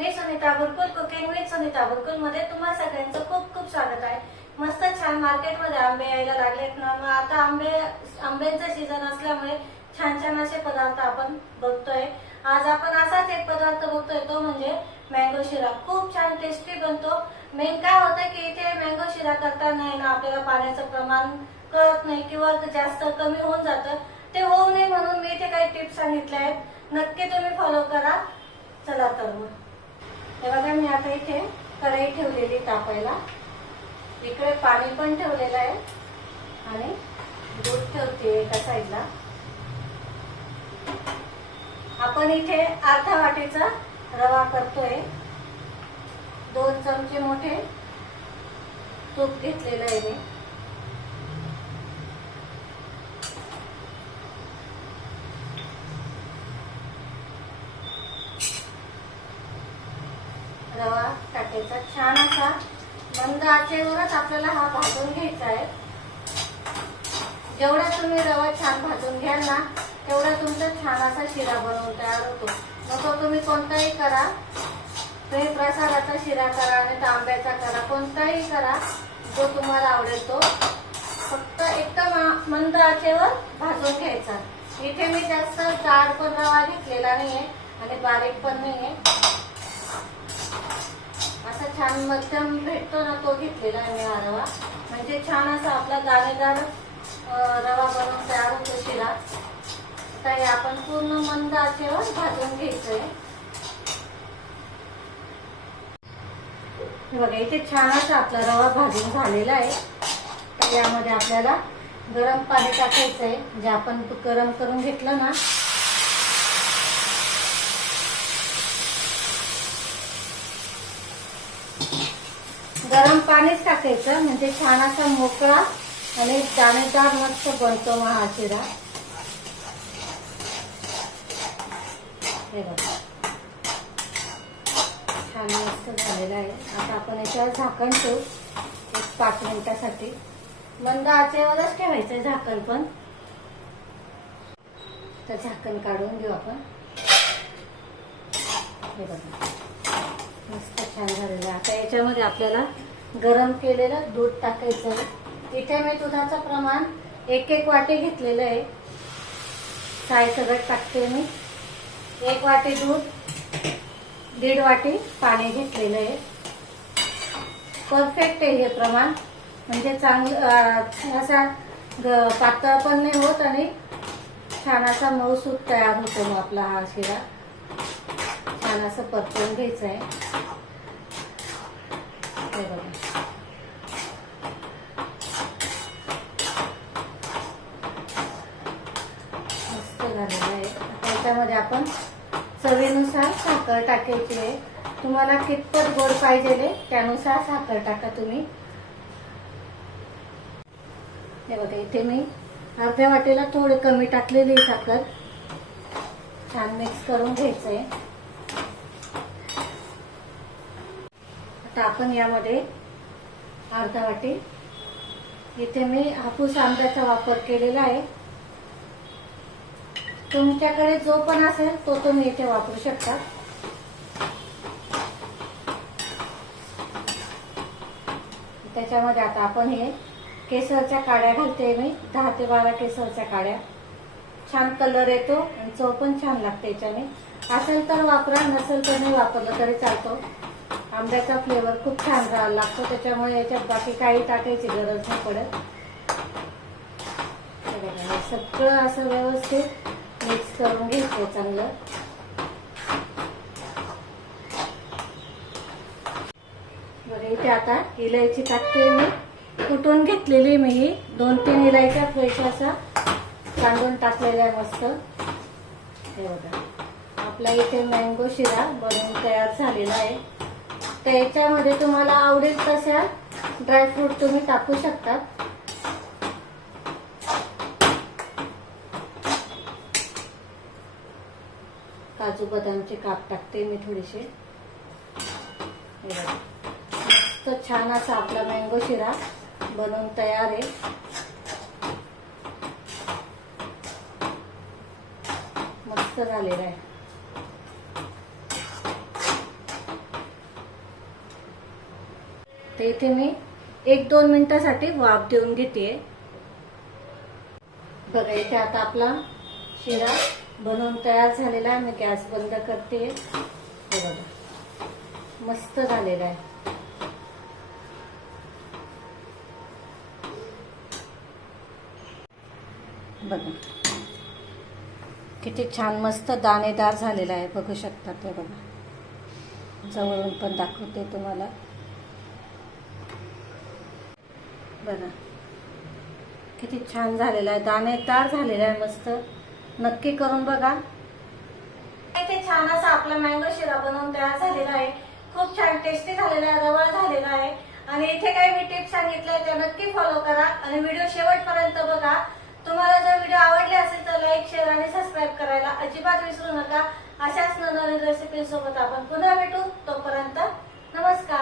Me Sunita Burkul cooking with Sunita बुरकुलमध्ये तुम्हा सगळ्यांचं खूप खूप स्वागत आहे. मस्त छान मार्केटमध्ये आंबे यायला लागलेत ना मग आता आंबे आंब्यांचा सीझन असल्यामुळे छान छान असे पदार्थ आपण बघतोय. आज आपण असाच एक पदार्थ बघतोय तो म्हणजे मँगो शिरा. खूप छान टेस्टी बनतो. मेन काय होतं की इथे मँगो शिरा करताना आहे ना आपल्याला पाण्याचं प्रमाण कळत नाही किंवा जास्त कमी होऊन जातं. ते होऊ नये म्हणून मी इथे काही टिप्स सांगितल्या आहेत. नक्की तुम्ही फॉलो करा. चला तर मग. हे बघा मी आता इथे कढई ठेवलेली तापायला. इकडे पाणी पण ठेवलेलं आहे आणि दूध ठेवते एका साईडला. आपण इथे अर्धा वाटीचा रवा करतोय. दोन चमचे मोठे तूप घेतलेलं आहे मी रवा टाकायचा छान असा मंद आचेवरच आपल्याला हा भाजून घ्यायचा आहे. जेवढा तुम्ही रवा छान भाजून घ्याल ना तेवढा तुमचा छान असा शिरा बनवून तयार होतो. मग तो तुम्ही कोणताही करा. तुम्ही प्रसादाचा शिरा करा आणि तांब्याचा करा कोणताही करा. जो तुम्हाला आवडेल तो फक्त एकदम मंद आचेवर भाजून घ्यायचा. इथे मी जास्त जाड पण रवा घेतलेला नाहीये आणि बारीक पण नाहीये. छान मध्यम भेटतो ना तो घेतलेला आहे मी हा रवा म्हणजे छान असा आपला दाणेदार रवा बनवून तयार होतो शिरा. तर हे आपण पूर्ण मंद आचेवर भाजून घ्यायचंय. बघा इथे छान असा आपला रवा भाजून झालेला आहे. तर यामध्ये आपल्याला गरम पाणी टाकायचं आहे जे आपण गरम करून घेतलं ना गरम पाणीच टाकायचं म्हणजे छान असा मोकळा आणि दाणेदार मस्त बनतो मग हा शिरा. हे बघा. छान मस्त झालेला आहे. आता आपण याच्यावर झाकण ठेवू एक पाच मिनिटासाठी. मंद आचेवरच ठेवायचं झाकण पण. तर झाकण काढून घेऊ आपण. हे बघा. मस्त छान झालेलं आहे. आता याच्यामध्ये आपल्याला गरम केलेलं दूध टाकायचं आहे. इथे मी दुधाचं प्रमाण एक एक वाटी घेतलेलं आहे. साय सगळं टाकते मी. एक वाटी दूध दीड वाटी पाणी घेतलेलं आहे. परफेक्ट आहे हे प्रमाण. म्हणजे चांगलं असा ग- पातळ पण नाही होत आणि छान असा मऊसूत तयार होतो मग आपला हा शिरा. छान असं परतून घ्यायचं आहे. हे बघा. मस्त झालेलं आहे. त्याच्यामध्ये आपण चवीनुसार साखर टाकायची आहे. तुम्हाला कितपत गोड पाहिजे त्यानुसार साखर टाका तुम्ही. हे बघा इथे मी अर्ध्या वाटेला थोडी कमी टाकलेली साखर. छान मिक्स करून घ्यायचं आहे आता आपण यामध्ये अर्धा वाटी. इथे मी हापूस आंब्याचा वापर केलेला आहे. तुमच्याकडे जो पण असेल तो तुम्ही इथे वापरू शकता. त्याच्यामध्ये आता आपण हे केसरच्या काड्या घालते मी. दहा ते बारा केसरच्या काड्या. छान कलर येतो आणि चव पण छान लागते याच्याने. असेल तर वापरा नसेल तर नाही वापरलं तरी चालतो. आंब्याचा फ्लेवर खूप छान राहायला लागतो. त्याच्यामुळे याच्यात बाकी काही टाकायची गरज नाही पडत. सगळं असं व्यवस्थित मिक्स करून घ्यायचं चांगलं. बरं इथे आता इलायची टाकते मी. कुटून घेतलेली मी ही? दोन तीन इलायच्या फ्रेश असा तांदूळ टाकलेल्या मस्त. हे बघा. आपला इथे मँगो शिरा बनवून तयार झालेला आहे. तर याच्यामध्ये तुम्हाला आवडेल तशा ड्रायफ्रूट तुम्ही टाकू शकता. काजू बदामचे काप टाकते मी थोडेसे. मस्त छान असा आपला मँगो शिरा बनवून तयार आहे. मस्त झालेला आहे. तर इथे मी एक दोन मिनिटासाठी वाफ देऊन घेते बघा इथे आता आपला शिरा बनवून तयार झालेला आहे. मी गॅस बंद करते. बघा मस्त झालेला आहे. बघा किती छान मस्त दाणेदार झालेला आहे. बघू शकता ते बघा. जवळून पण दाखवते तुम्हाला. बघा किती छान झालेला आहे. दाणेदार झालेला आहे मस्त. नक्की करून बघा. इथे छान असा आपला मँगो शिरा बनवून तयार झालेला आहे. खूप छान टेस्टी झालेला आहे रवाळ झालेला आहे. आणि इथे काही मी टिप्स सांगितल्या त्या नक्की फॉलो करा. आणि व्हिडिओ शेवटपर्यंत बघा. तुम्हाला जर व्हिडिओ आवडले असेल तर लाईक शेअर आणि सबस्क्राईब करायला अजिबात विसरू नका. अशाच नवनवीन रेसिपी सोबत आपण पुन्हा भेटू. तोपर्यंत नमस्कार.